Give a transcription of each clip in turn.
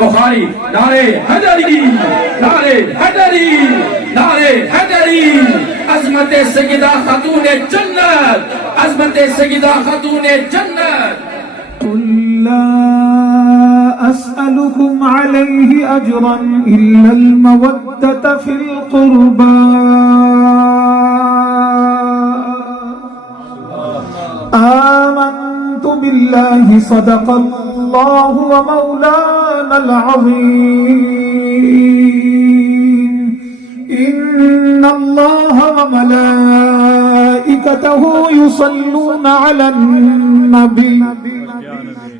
بخاری نعرے حیدری، نعرے حیدری، نعرے حیدری، عظمت سیدہ خاتون جنت، عظمت سیدہ خاتون جنت۔ قل لا أسألكم عليه أجرا إلا المودة في القربى آمنت بالله صدق الله ومولانا العظيم إن الله وملائكته يصلون على النبي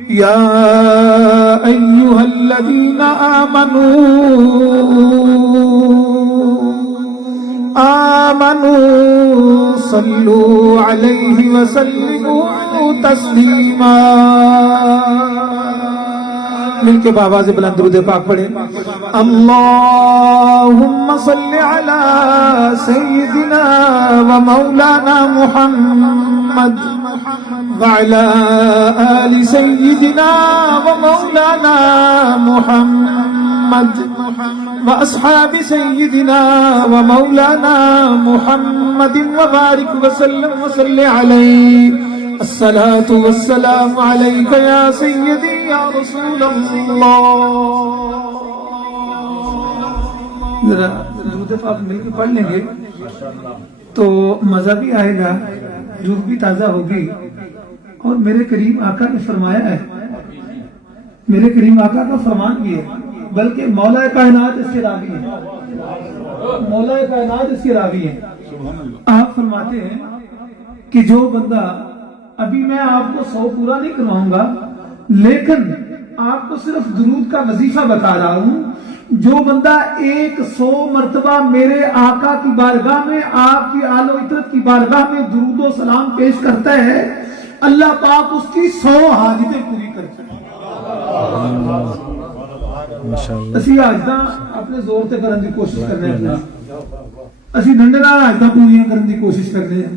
يا أيها الذين آمنوا صلوا عليه وسلموا تسلیما۔ مل کے بآواز بلند درود پاک پڑھیں۔ اللہم صل علی سیدنا و مولانا محمد وعلى آل سيدنا ومولانا محمد وأصحاب سيدنا ومولانا محمد وبارك وسلم وصل عليه الصلاة والسلام عليك يا سيدي يا رسول الله۔ ذرا درود پاک مل کے پڑھ لیں گے تو مزہ بھی آئے گا، روح بھی تازہ ہوگی۔ اور میرے کریم آقا نے فرمایا ہے، میرے کریم آقا کا فرمان بھی ہے، بلکہ مولا کائنات اس کے راوی ہیں، مولا کائنات اس کے راوی ہیں۔ آپ فرماتے ہیں کہ جو بندہ، ابھی میں آپ کو 100 پورا نہیں کرواؤں گا، لیکن آپ کو صرف درود کا وظیفہ بتا رہا ہوں، جو بندہ 100 مرتبہ میرے آقا کی بارگاہ میں، آپ کی آل و عطرت کی بارگاہ میں درود و سلام پیش کرتا ہے، اللہ پاک اس کی 100 حاجتیں پوری کرتے ہیں۔ اسی حاجتاں اپنے زور سے کرنے کی کوشش کر رہے ہیں، اسی ڈنڈے نال حاجتاں پوریاں کرنے کی کوشش کر رہے ہیں،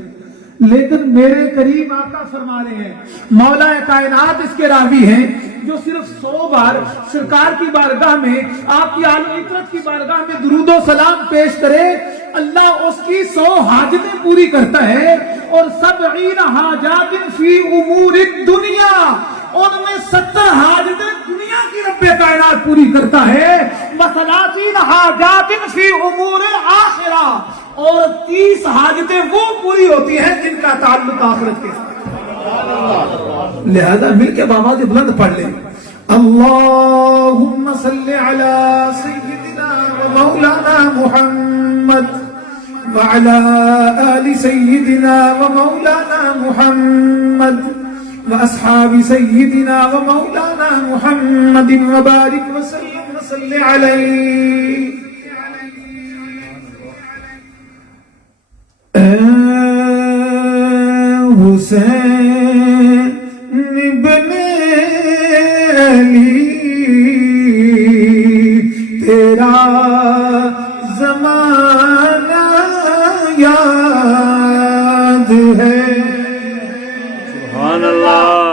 لیکن میرے کریم آقا فرما رہے ہیں، مولا کائنات اس کے راوی ہیں، جو صرف 100 بار سرکار کی بارگاہ میں، آپ کی آل و عطرت کی بارگاہ میں درود و سلام پیش کرے، اللہ اس کی 100 حاجتیں پوری کرتا ہے۔ اور 70 حاجات فی امور الدنیا، ان میں 70 حاجتیں دنیا کی رب کائنات پوری کرتا ہے۔ و30 حاجات فی امور الآخرہ، اور 30 حاجتیں وہ پوری ہوتی ہیں جن کا تعلق آخرت کے ساتھ۔ لہذا مل کے بآواز بلند پڑھ لیں، اللہم صلی علی سیدنا و مولانا محمد وعلى آل سيدنا ومولانا محمد وأصحاب سيدنا ومولانا محمد وبارك وسلم وصل عليه حسین ابن علی تیرا زمانہ یاد ہے، سبحان اللہ۔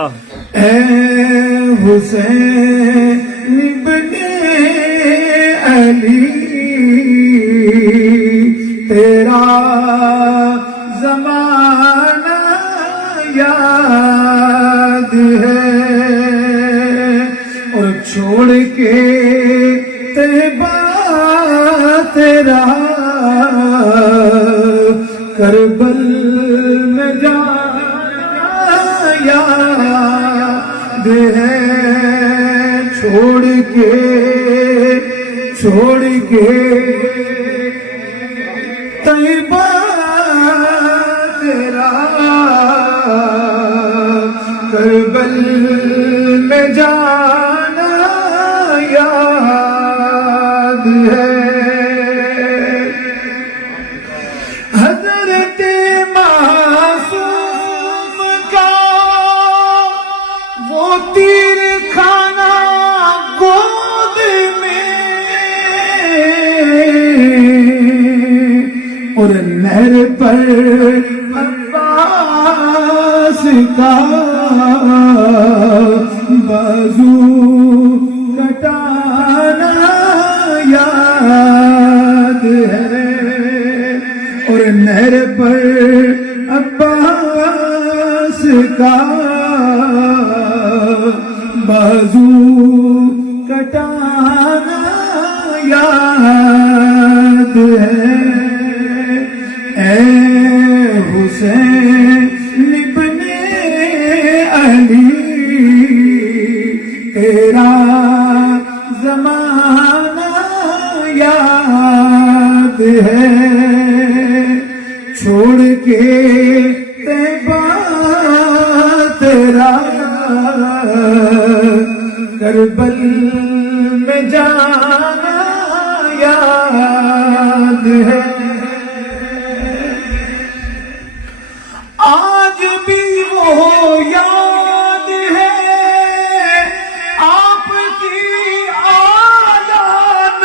اے حسین ابن علی تیرا زمانہ یاد ہے، اور چھوڑ کے طیبہ تیرا کربل میں جانا یاد ہے، چھوڑ کے طیبہ تیرا کربل میں جانا یاد ہے۔ حضرت معصوم کا وہ تیر کھانا گود میں، اور نہر پر عباس کا بازو کٹا ہے چھوڑ کے طیبہ تیرا کربل میں جانا یاد ہے آج بھی وہ یاد ہے آپ کی آدان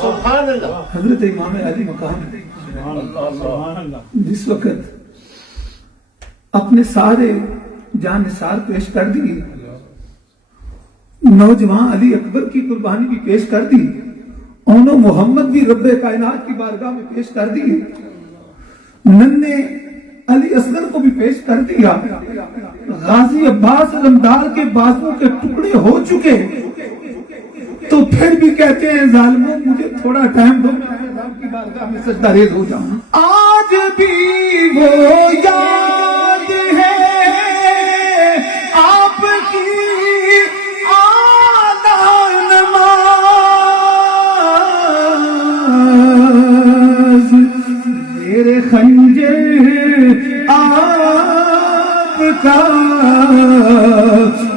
سبحان اللہ حضرت امام علی مقام جس وقت اپنے سارے جان نثار پیش کر دی نوجوان علی اکبر کی قربانی بھی پیش کر دی اونو محمد بھی رب کائنات کی بارگاہ میں پیش کر دی ننے علی اصغر کو بھی پیش کر دیا غازی عباس علمدار کے بازو کے ٹکڑے ہو چکے تو پھر بھی کہتے ہیں ظالموں مجھے تھوڑا ٹائم دو میں رب کی بارگاہ میں سجدہ ریز ہو جاؤں آج بھی وہ یاد ہے آپ کی آدان نماز میرے خنجر آپ کا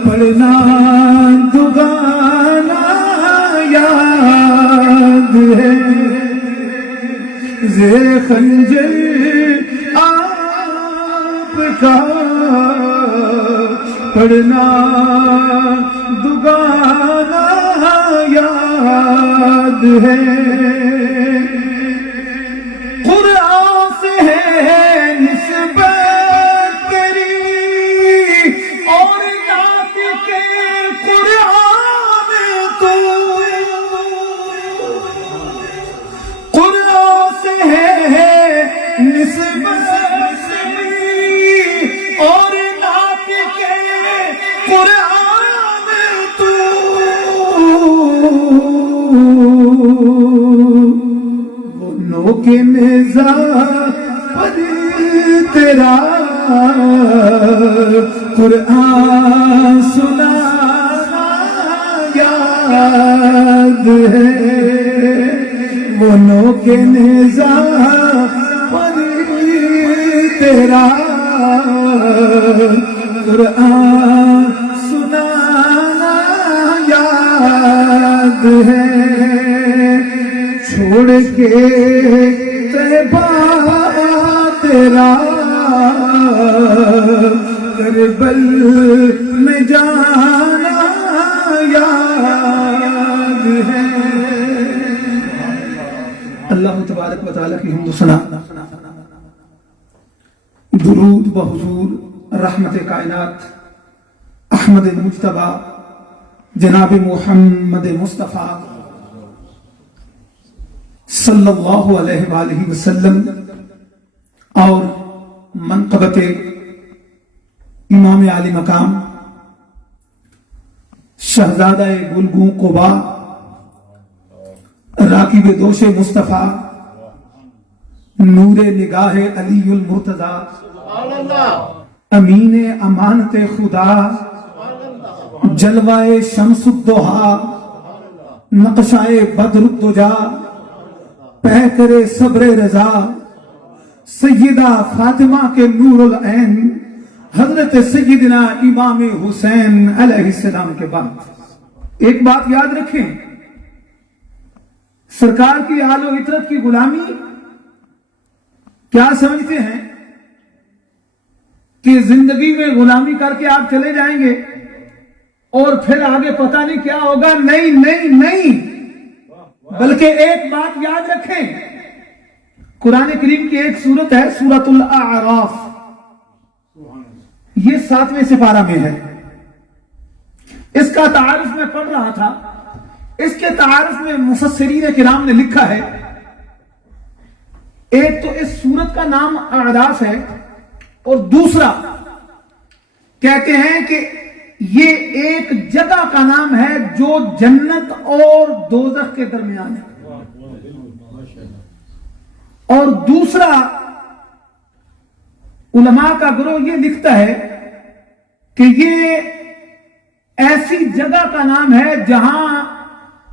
پڑھنا دگانا یاد ہے زیر خنجر آپ کا پڑھنا دگانا یاد ہے قرآن سے ہے نسبت تیری اور نعت کے قرآن تو قرآن سے ہے نسبت تیری اور نعت کے قرآن تو وہ نو کے نیزہ پر تیرا قرآن سنانا یاد ہے وہ نو کے نیزہ پر تیرا قرآن سنانا یاد ہے چھوڑ کے طیبہ تیرا کربل میں جانا یاد ہے اللہ تبارک و تعالیٰ کی حمد و ثنا درود بحضور رحمت کائنات احمد مجتبی جناب محمد مصطفیٰ صلی اللہ علیہ وآلہ وسلم اور منقبت امام علی مقام شہزادہ گلگوں قبا راکب دوش مصطفیٰ نور نگاہ علی المرتضی امین امانت خدا جلوہ شمس الضحیٰ نقشہ بدر الدجا پہ کرے صبر رضا سیدہ فاطمہ کے نور العین حضرت سیدنا امام حسین علیہ السلام کے بعد ایک بات یاد رکھیں سرکار کی آل و عطرت کی غلامی کیا سمجھتے ہیں کہ زندگی میں غلامی کر کے آپ چلے جائیں گے اور پھر آگے پتہ نہیں کیا ہوگا نہیں نہیں نہیں بلکہ ایک بات یاد رکھیں قرآن کریم کی ایک سورت ہے سورۃ الاعراف یہ 7ویں سپارہ میں ہے اس کا تعارف میں پڑھ رہا تھا اس کے تعارف میں مفسرین کرام نے لکھا ہے ایک تو اس سورت کا نام اعراف ہے اور دوسرا کہتے ہیں کہ یہ ایک جگہ کا نام ہے جو جنت اور دوزخ کے درمیان ہے اور دوسرا علماء کا گروہ یہ لکھتا ہے کہ یہ ایسی جگہ کا نام ہے جہاں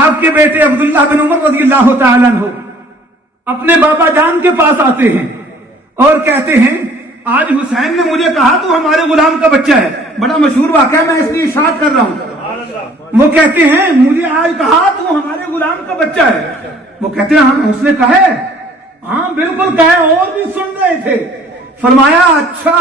آپ کے بیٹے عبداللہ بن عمر رضی اللہ تعالیٰ عنہ اپنے بابا جان کے پاس آتے ہیں اور کہتے ہیں آج حسین نے مجھے کہا تو ہمارے غلام کا بچہ ہے. بڑا مشہور واقعہ ہے, میں اس لیے اشارت کر رہا ہوں. وہ کہتے ہیں مجھے آج کہا تو ہمارے غلام کا بچہ ہے. وہ کہتے ہیں ہاں اس نے کہا ہے, ہاں بالکل کہا ہے, اور بھی سن رہے تھے. فرمایا اچھا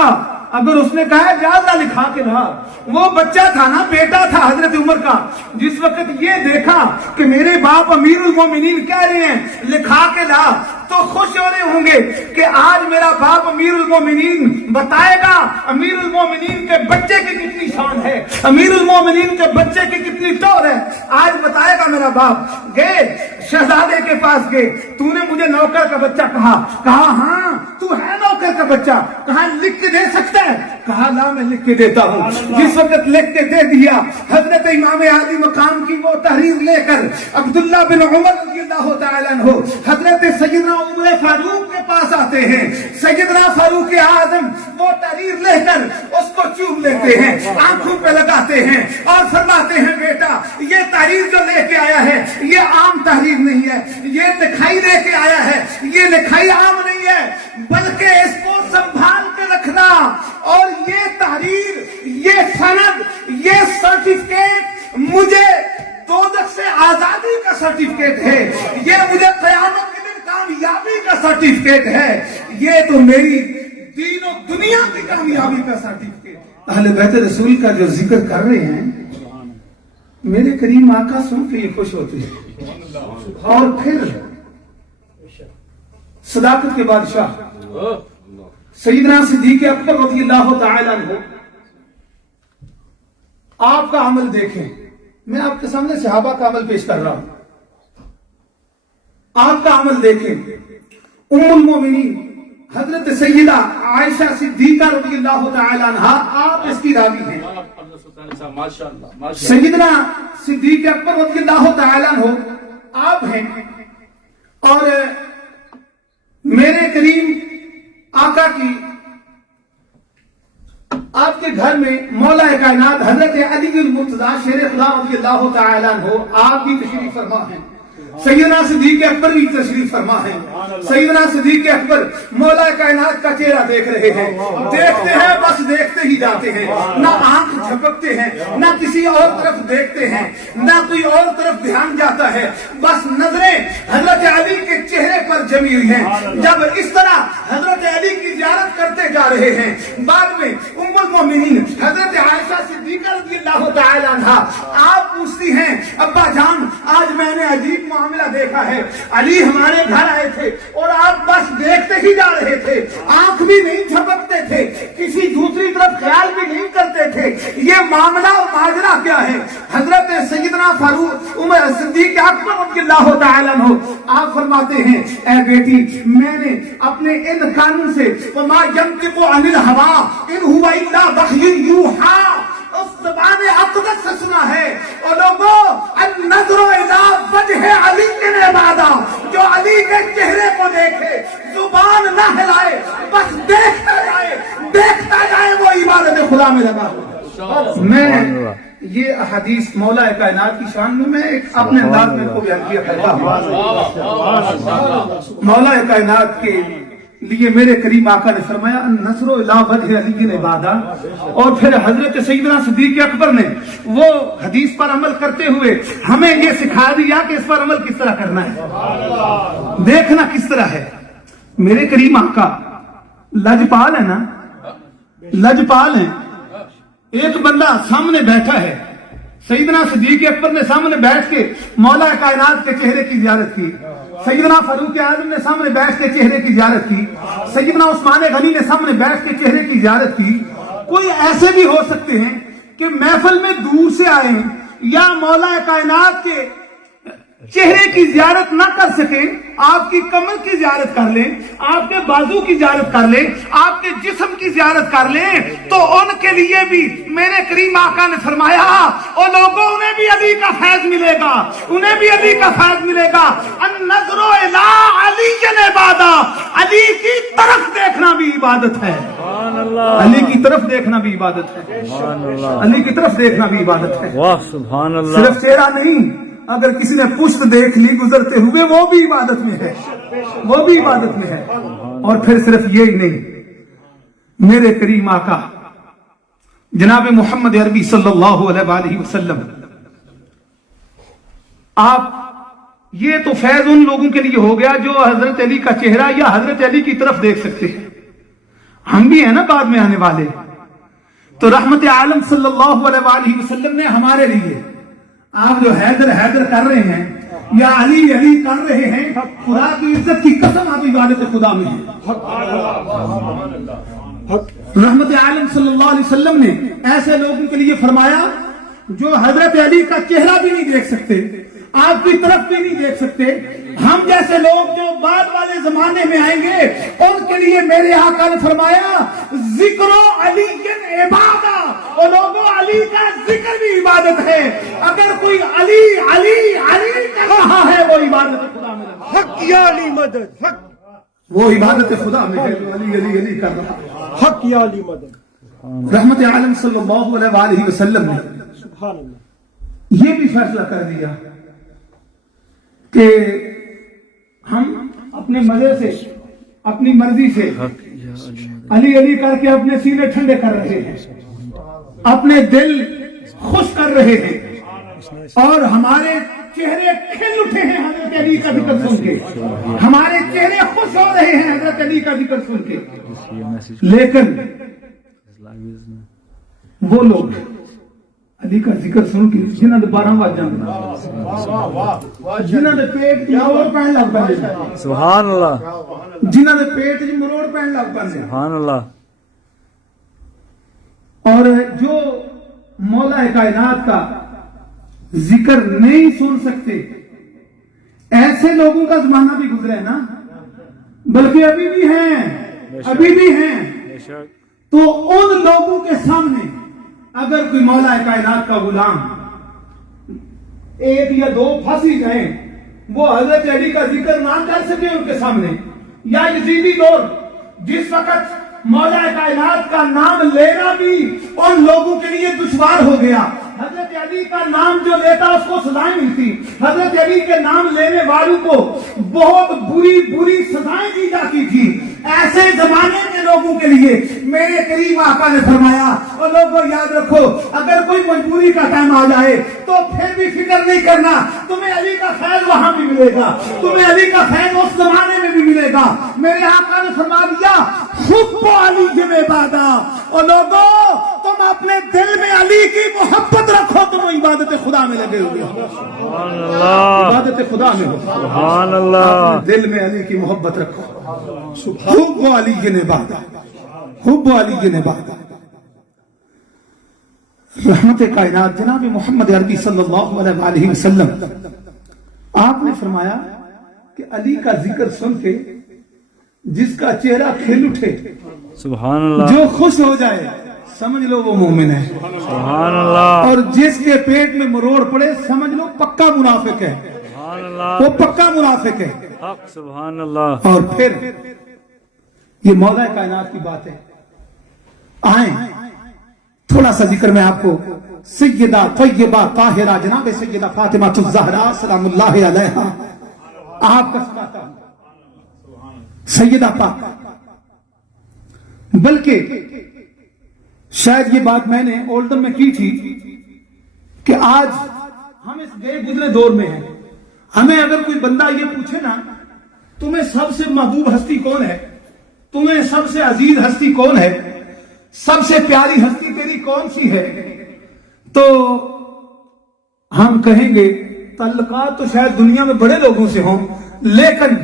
اگر اس نے کہا ہے جا لکھا کے لا. وہ بچہ تھا نا, بیٹا تھا حضرت عمر کا. جس وقت یہ دیکھا کہ میرے باپ امیر المومنین کہہ رہے ہیں لکھا کے لا, تو خوش ہو رہے ہوں گے کہ آج میرا باپ امیر المومنین بتائے گا امیر المومنین کے بچے کی کتنی شان ہے, امیر المومنین کے بچے کی کتنی ٹور ہے, آج بتائے گا میرا باپ. گئے شہزادے کے پاس گئے, تو نے مجھے نوکر کا بچہ کہا ہاں تو ہے نوکر کا بچہ, کہا لکھ کے دے سکتا ہے, کہا لا میں لکھ کے دیتا ہوں. جس وقت لکھ کے دے دیا, حضرت امام عالی مقام کی وہ تحریر لے کر عبداللہ بن عمر رضی اللہ تعالیٰ عنہ حضرت سیدنا عمر فاروق کے پاس آتے ہیں. سیدنا فاروق اعظم وہ تحریر لے کر اس کو چوم لیتے ہیں, آنکھوں پہ لگاتے ہیں اور فرماتے ہیں بیٹا یہ تحریر جو لے کے آیا ہے یہ عام تحریر نہیں ہے, یہ لکھائی لے کے آیا ہے, یہ لکھائی عام نہیں ہے, بلکہ اس کو سنبھال کے رکھنا, اور یہ تحریر, یہ سند, یہ سرٹیفکیٹ مجھے دوزخ سے آزادی کا سرٹیفکیٹ ہے, یہ مجھے قیامت کے دن کامیابی کا سرٹیفکیٹ ہے, یہ تو میری دین و دنیا کی کامیابی کا سرٹیفکیٹ. اہل بیت رسول کا جو ذکر کر رہے ہیں میرے کریم آقا سن کے یہ خوش ہوتے ہیں. اور پھر صداقت کے بادشاہ سیدنا صدیق اکبر رضی اللہ تعالیٰ عنہ, آپ کا عمل دیکھیں. میں آپ کے سامنے صحابہ کا عمل پیش کر رہا ہوں, آپ کا عمل دیکھیں. ام المومنین حضرت سیدہ عائشہ صدیقہ رضی اللہ تعالیٰ عنہ, آپ اس کی راوی ہیں. سیدنا صدیق اکبر رضی اللہ تعالیٰ عنہ آپ ہیں, اور میرے کریم آقا کی آپ کے گھر میں مولا کائنات حضرت علی المرتضیٰ شیر خدا رضی اللہ تعالیٰ عنہ آپ بھی تشریف فرما ہیں. سیدنا صدیق اکبر بھی تشریف فرما ہے. سیدنا صدیق اکبر مولا کائنات کا چہرہ دیکھ رہے ہیں, دیکھتے ہیں بس دیکھتے ہی جاتے ہیں, نہ آنکھ جھپکتے ہیں, نہ کسی اور طرف دیکھتے ہیں, نہ کوئی اور طرف دھیان جاتا ہے, بس نظریں حضرت علی کے چہرے پر جمی ہوئی ہیں. جب اس طرح حضرت علی کی زیارت کرتے جا رہے ہیں, بعد میں ام المومنین حضرت عائشہ صدیقہ رضی اللہ تعالیٰ عنہا آپ پوچھتی ہیں ابا جان آج میں نے عجیب معاملہ دیکھا ہے, علی ہمارے گھر آئے تھے اور آپ بس دیکھتے ہی جا رہے تھے, آنکھ بھی نہیں جھپکتے تھے, کسی دوسری طرف خیال بھی نہیں کرتے تھے, یہ معاملہ اور ماجرا کیا ہے؟ حضرت سیدنا فاروق عمر صدیق اکبر رضی اللہ تعالیٰ عنہ آپ فرماتے ہیں اے بیٹی میں نے اپنے ان کانوں سے وما ينطق عن الهوى ان هو الا وحی یوحی اس زبان اقدس سے سنا ہے. اور لوگوں النظر الى وجہ علی نے عبادہ, جو علی کے چہرے کو دیکھے زبان نہ ہلائے بس دیکھتا جائے وہ عبادت خدا میں لگا ہو. میں یہ احادیث مولا کائنات کی شان میں ایک اپنے انداز میں کو بیان کیا کرتا ہوں. مولا کائنات کے لیے میرے کریم آقا نے فرمایا النصر الی وجہ علی عبادہ, اور پھر حضرت سیدنا صدیق اکبر نے وہ حدیث پر عمل کرتے ہوئے ہمیں یہ سکھا دیا کہ اس پر عمل کس طرح کرنا ہے, دیکھنا کس طرح ہے. میرے کریم آقا لجپال ہے نا, لجپال ہیں. ایک بندہ سامنے بیٹھا ہے, سیدنا صدیق اکبر نے سامنے بیٹھ کے مولا کائنات کے چہرے کی زیارت کی, سیدنا فاروق اعظم نے سامنے بیٹھ کے چہرے کی زیارت کی, سیدنا عثمان غنی نے سامنے بیٹھ کے چہرے کی زیارت کی. کوئی ایسے بھی ہو سکتے ہیں کہ محفل میں دور سے آئے ہیں یا مولا کائنات کے چہرے کی زیارت نہ کر سکے, آپ کی کمر کی زیارت کر لیں, آپ کے بازو کی زیارت کر لیں, آپ کے جسم کی زیارت کر لیں, تو ان کے لیے بھی میرے کریم آقا نے فرمایا اور لوگوں انہیں بھی علی کا فیض ملے گا, انہیں بھی علی کا فیض ملے گا. النظر الی علی عبادہ, علی کی طرف دیکھنا بھی عبادت ہے, علی کی طرف دیکھنا بھی عبادت ہے, علی کی طرف دیکھنا بھی عبادت ہے. واہ سبحان اللہ. صرف چہرہ نہیں, اگر کسی نے پشت دیکھ لی گزرتے ہوئے وہ بھی عبادت میں ہے، وہ بھی عبادت میں ہے۔ اور پھر صرف یہی نہیں، میرے کریم آقا جناب محمد عربی صلی اللہ علیہ وآلہ وسلم، آپ یہ تو فیض ان لوگوں کے لیے ہو گیا جو حضرت علی کا چہرہ یا حضرت علی کی طرف دیکھ سکتے ہیں، ہم بھی ہیں نا بعد میں آنے والے۔ تو رحمت عالم صلی اللہ علیہ وآلہ وسلم نے ہمارے لیے، آپ جو حیدر حیدر کر رہے ہیں یا علی علی کر رہے ہیں، خدا کی عزت کی قسم آپ عبادت خدا میں ہیں۔ رحمت عالم صلی اللہ علیہ وسلم نے ایسے لوگوں کے لیے فرمایا جو حضرت علی کا چہرہ بھی نہیں دیکھ سکتے، آپ کی طرف بھی نہیں دیکھ سکتے، ہم جیسے لوگ جو بعد والے زمانے میں آئیں گے ان کے لیے میرے آقا نے فرمایا ذکر علی عبادت، اور لوگوں علی کا ذکر بھی عبادت ہے۔ اگر کوئی علی علی علی کر رہا ہے وہ عبادت خدا میں ہے، حق یا علی مدد، حق وہ عبادت خدا میں ہے جو علی علی علی کر رہا ہے۔ حق یا علی مدد۔ رحمت عالم صلی اللہ علیہ وآلہ وسلم نے سبحان اللہ۔ یہ بھی فیصلہ کر دیا کہ ہم اپنے مزے سے، اپنی مرضی سے علی علی کر کے اپنے سینے ٹھنڈے کر رہے ہیں، اپنے دل خوش کر رہے ہیں، اور ہمارے چہرے کھل اٹھے ہیں حضرت علی کا ذکر سن کے، ہمارے چہرے خوش ہو رہے ہیں حضرت علی کا ذکر سن کے۔ لیکن وہ لوگ علی کا ذکر سن کے جنہوں نے 12 واں جنگ، جنہوں نے پیٹ کی مروڑ پہن لگ پہ، سبحان اللہ، جنہوں نے پیٹ کی مروڑ پہن لگ پہ، سبحان اللہ، اور جو مولا کائنات کا ذکر نہیں سن سکتے، ایسے لوگوں کا زمانہ بھی گزرا ہے نا، بلکہ ابھی بھی ہیں، ابھی بھی ہیں۔ بے شک، تو ان لوگوں کے سامنے اگر کوئی مولا کائنات کا غلام ایک یا دو پھنسی جائیں، وہ حضرت علی کا ذکر نہ کر سکے ان کے سامنے، یا یزیدی دور جس وقت مولا کائنات کا نام لینا بھی ان لوگوں کے لیے دشوار ہو گیا، حضرت علی کا نام جو لیتا اس کو سزائیں ملتی، حضرت علی کے نام لینے والوں کو بہت بری بری سزائیں دی جاتی تھی، ایسے زمانے کے لوگوں کے لیے میرے کریم آقا نے فرمایا، اور لوگوں یاد رکھو اگر کوئی مجبوری کا ٹائم آ جائے تو پھر بھی فکر نہیں کرنا، تمہیں علی کا فیض وہاں بھی ملے گا، تمہیں علی کا فیض اس زمانے میں بھی ملے گا۔ میرے آقا نے فرما دیا حب علی جب عبادت، اور لوگوں تم اپنے دل میں علی کی محبت رکھو، تم عبادت خدا میں لگے ہوئے ہو، سبحان اللہ، عبادت خدا میں ہو، سبحان اللہ، اپنے دل میں علی کی محبت رکھو۔ حب علی کی عبادت، حب علی کی عبادت۔ رحمت کائنات جناب محمد عربی صلی اللہ علیہ وآلہ وسلم، آپ نے فرمایا کہ علی کا ذکر سن کے جس کا چہرہ کھل اٹھے، سبحان اللہ، جو خوش ہو جائے، سمجھ لو وہ مومن ہے، سبحان اللہ، اور جس کے پیٹ میں مروڑ پڑے سمجھ لو پکا منافق ہے، سبحان اللہ، وہ پکا منافق ہے۔ حق، سبحان اللہ، اور پھر یہ مولا کائنات کی بات ہے، آئیں تھوڑا سا ذکر میں آپ کو سیدہ طیبہ طاہرہ جناب سیدہ فاطمہ الزہرا سلام اللہ علیہا آپ کا سناتا ہوں، سیدہ پاک، بلکہ شاید یہ بات میں نے اولڈن میں کی تھی کہ آج ہم اس بے گزرے دور میں ہیں، ہمیں اگر کوئی بندہ یہ پوچھے نا تمہیں سب سے محبوب ہستی کون ہے، تمہیں سب سے عزیز ہستی کون ہے، سب سے پیاری ہستی تیری کون سی ہے، تو ہم کہیں گے تعلقات تو شاید دنیا میں بڑے لوگوں سے ہوں، لیکن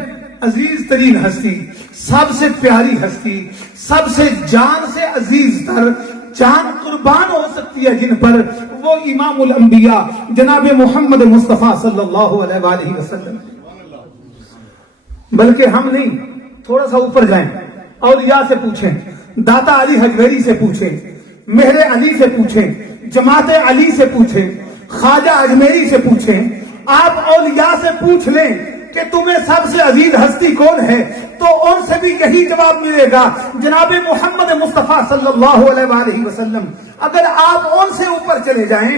عزیز ترین ہستی، سب سے پیاری ہستی، سب سے جان سے عزیز تر، جان قربان ہو سکتی ہے جن پر، وہ امام الانبیاء جناب محمد مصطفیٰ صلی اللہ علیہ وآلہ وسلم۔ بلکہ ہم نہیں، تھوڑا سا اوپر جائیں، اولیاء سے پوچھیں، داتا علی حجویری سے پوچھیں، مہر علی سے پوچھیں، جماعت علی سے پوچھیں، خواجہ اجمیری سے پوچھیں، آپ اولیاء سے پوچھ لیں کہ تمہیں سب سے عزیز ہستی کون ہے، تو ان سے بھی یہی جواب ملے گا جناب محمد مصطفیٰ صلی اللہ علیہ وآلہ وسلم۔ اگر آپ ان سے اوپر چلے جائیں،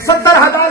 70,000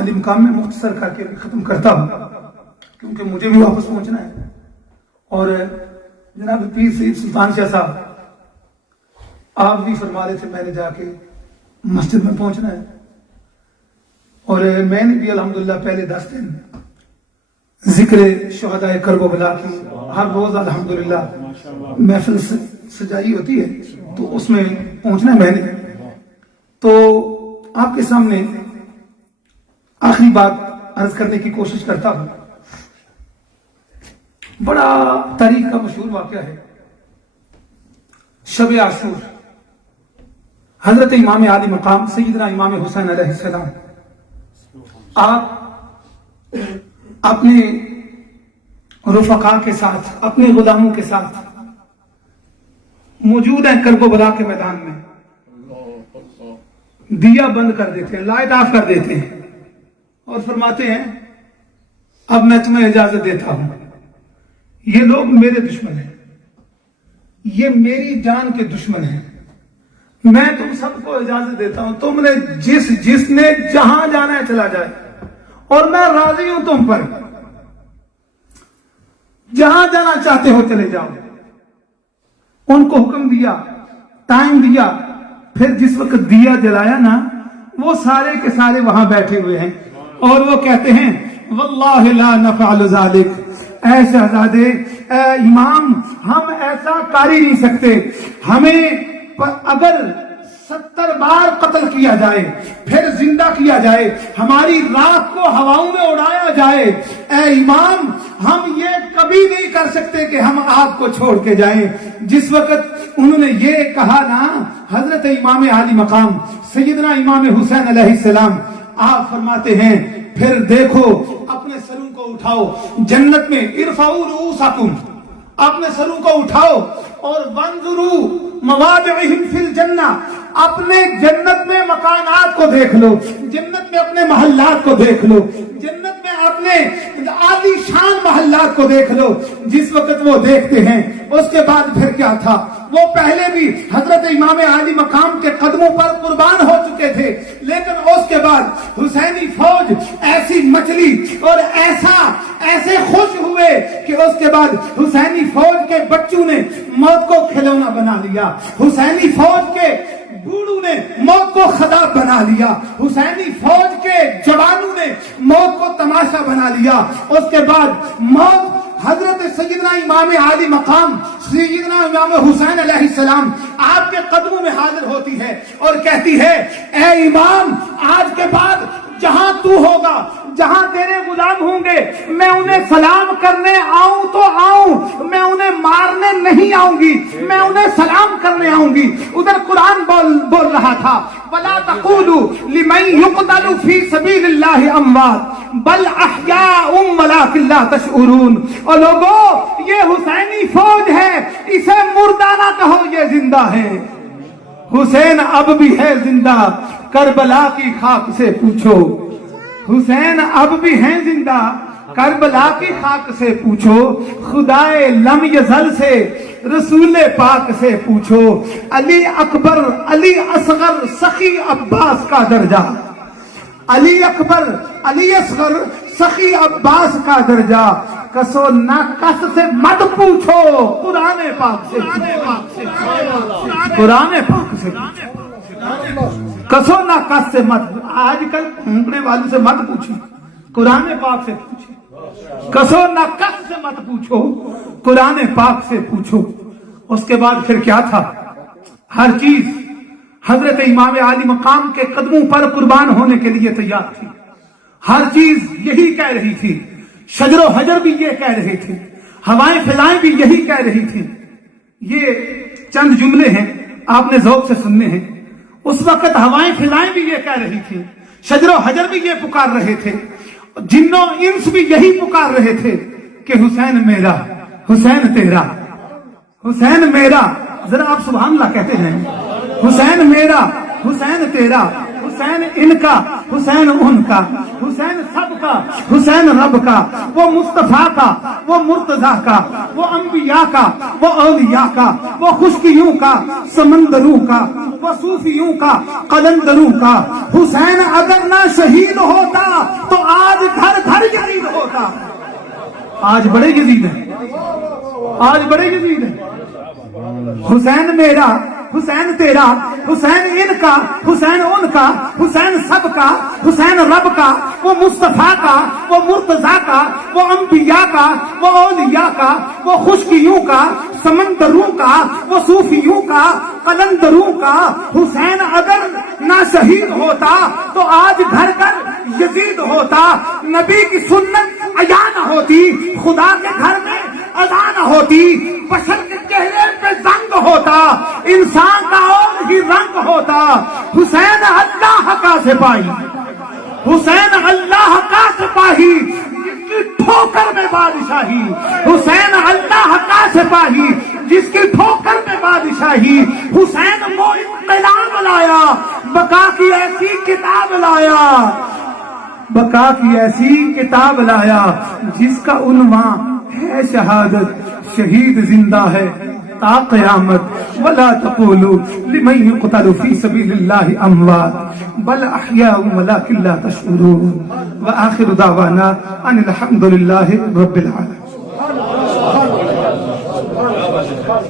علی مقام میں مختصر کر کے ختم کرتا ہوں کیونکہ مجھے بھی واپس پہنچنا ہے، اور جناب پیر سید سلطان شاہ صاحب آپ بھی فرما رہے تھے میں نے جا کے مسجد میں پہنچنا ہے، اور میں نے بھی الحمدللہ پہلے 10 دن ذکر شہداء کرب و بلا کی ہر روز الحمدللہ محفل سجائی ہوتی ہے تو اس میں پہنچنا ہے میں نے. تو آپ کے سامنے آخری بات عرض کرنے کی کوشش کرتا ہوں. بڑا تاریخ کا مشہور واقعہ ہے شب عاشور. حضرت امام عالی مقام سیدنا امام حسین علیہ السلام آپ اپنے رفقا کے ساتھ اپنے غلاموں کے ساتھ موجود ہیں کرب و بلا کے میدان میں. دیا بند کر دیتے ہیں، لائٹ آف کر دیتے ہیں اور فرماتے ہیں اب میں تمہیں اجازت دیتا ہوں. یہ لوگ میرے دشمن ہیں، یہ میری جان کے دشمن ہیں، میں تم سب کو اجازت دیتا ہوں، تم نے جس نے جہاں جانا ہے چلا جائے، اور میں راضی ہوں تم پر، جہاں جانا چاہتے ہو چلے جاؤ. ان کو حکم دیا، ٹائم دیا، پھر جس وقت دیا جلایا نا وہ سارے کے سارے وہاں بیٹھے ہوئے ہیں اور وہ کہتے ہیں واللہ لا نفعل ذلك، اے شہزادے، اے امام، ہم ایسا کر ہی نہیں سکتے. ہمیں اگر 70 بار قتل کیا جائے پھر زندہ کیا جائے، ہماری رات کو ہواؤں میں اڑایا جائے، اے امام ہم یہ کبھی نہیں کر سکتے کہ ہم آپ کو چھوڑ کے جائیں. جس وقت انہوں نے یہ کہا نا حضرت امام عالی مقام سیدنا امام حسین علیہ السلام، آپ فرماتے ہیں پھر دیکھو اپنے سروں کو اٹھاؤ جنت میں، ارفعوا رؤوسکم، اپنے سروں کو اٹھاؤ اور وانظروا مواضعہم فی الجنہ، اپنے جنت میں مکانات کو دیکھ لو، جنت میں اپنے محلات کو دیکھ لو، جنت میں اپنے عالی شان محلات کو دیکھ لو. جس وقت وہ دیکھتے ہیں اس کے بعد پھر کیا تھا، وہ پہلے بھی حضرت امام عالی مقام کے قدموں پر قربان ہو چکے تھے، لیکن اس کے بعد حسینی فوج ایسی مچلی اور ایسے خوش ہوئے کہ اس کے بعد حسینی فوج کے بچوں نے موت کو کھلونا بنا لیا، حسینی فوج کے بوڑھوں نے موت کو خداب بنا لیا، حسینی فوج کے جوانوں نے موت کو تماشا بنا لیا. اس کے بعد موت حضرت سیدنا امام عالی مقام سیدنا امام حسین علیہ السلام آپ کے قدموں میں حاضر ہوتی ہے اور کہتی ہے اے امام آج کے بعد جہاں تو ہوگا، جہاں تیرے غلام ہوں گے، میں انہیں سلام کرنے آؤں تو آؤں، میں انہیں مارنے نہیں آؤں گی، میں انہیں سلام کرنے آؤں گی. ادھر قرآن بول رہا تھا وَلَا تَقُولُوا لِمَنْ يُقْتَلُ فِي سَبِيلِ اللَّهِ أَمْوَاتٌ بَلْ أَحْيَاءٌ وَلَٰكِن لَّا تَشْعُرُونَ. اور لوگوں یہ حسینی فوج ہے، اسے مردہ نہ کہو، یہ زندہ ہے. حسین اب بھی ہے زندہ، کربلا کی خاک سے پوچھو. حسین اب بھی ہیں زندہ، کربلا کی خاک سے پوچھو. خدائے لم یزل سے رسول پاک سے پوچھو. علی اکبر، علی اصغر، سخی عباس کا درجہ، علی اکبر، علی اصغر، سخی عباس کا درجہ. کسو نہ کس سے مت پوچھو، قرآن پاک سے، قرآن پاک سے کسو نہ کس سے مت. آج کل پھونکنے والوں سے مت پوچھو، قرآن پاک سے پوچھو. کسو نہ کس سے مت پوچھو، قرآن پاک سے پوچھو. اس کے بعد پھر کیا تھا، ہر چیز حضرت امام عالی مقام کے قدموں پر قربان ہونے کے لیے تیار تھی. ہر چیز یہی کہہ رہی تھی، شجر و حجر بھی یہ کہہ رہے تھے، ہوائیں فضائیں بھی یہی کہہ رہی تھی. یہ چند جملے ہیں آپ نے ذوق سے سننے ہیں. اس وقت ہوائیں فضائیں بھی یہ کہہ رہی تھی، شجر و حجر بھی یہ پکار رہے تھے، جن و انس بھی یہی پکار رہے تھے کہ حسین میرا، حسین تیرا، حسین میرا. ذرا آپ سبحان اللہ کہتے ہیں، حسین میرا، حسین تیرا، حسین ان کا، حسین ان کا، حسین سب کا، حسین رب کا، وہ مصطفیٰ کا، وہ مرتضیٰ کا، وہ انبیاء کا، وہ اولیاء کا، وہ خشکیوں کا، سمندروں کا، وہ صوفیوں کا، قلندروں کا۔ حسین اگر نہ شہید ہوتا تو آج گھر گھر یزید ہوتا۔ آج بڑے یزید ہیں، آج بڑے یزید ہیں۔ حسین میرا، حسین تیرا، حسین ان کا، حسین ان کا، حسین سب کا، حسین رب کا، وہ مصطفیٰ کا، وہ مرتضیٰ کا، وہ انبیاء کا، وہ اولیاء کا، وہ خشکیوں کا، سمندروں کا، وہ صوفیوں کا، قلندروں کا۔ حسین اگر نہ شہید ہوتا تو آج گھر گھر یزید ہوتا۔ نبی کی سنت عیاں نہ ہوتی، خدا کے گھر میں اذان نہ ہوتی، بشر کے چہرے پہ زنگ ہوتا، انسان کا اور ہی رنگ ہوتا۔ حسین اللہ کا سپاہی، حسین اللہ کا سپاہی، جس کی ٹھوکر میں بادشاہی۔ حسین اللہ کا سپاہی، جس کی ٹھوکر میں بادشاہی۔ حسین وہ انقلاب لایا، بقا کی ایسی کتاب لایا، بقا کی ایسی کتاب لایا جس کا عنوان ہے شہادت۔ شہید زندہ ہے تا قیامت، ولا تقولوا لمن يقتل في سبيل الله اموات بل احياء ولكن لا تشعرون۔ وآخر دعوانا ان الحمد لله رب العالمين۔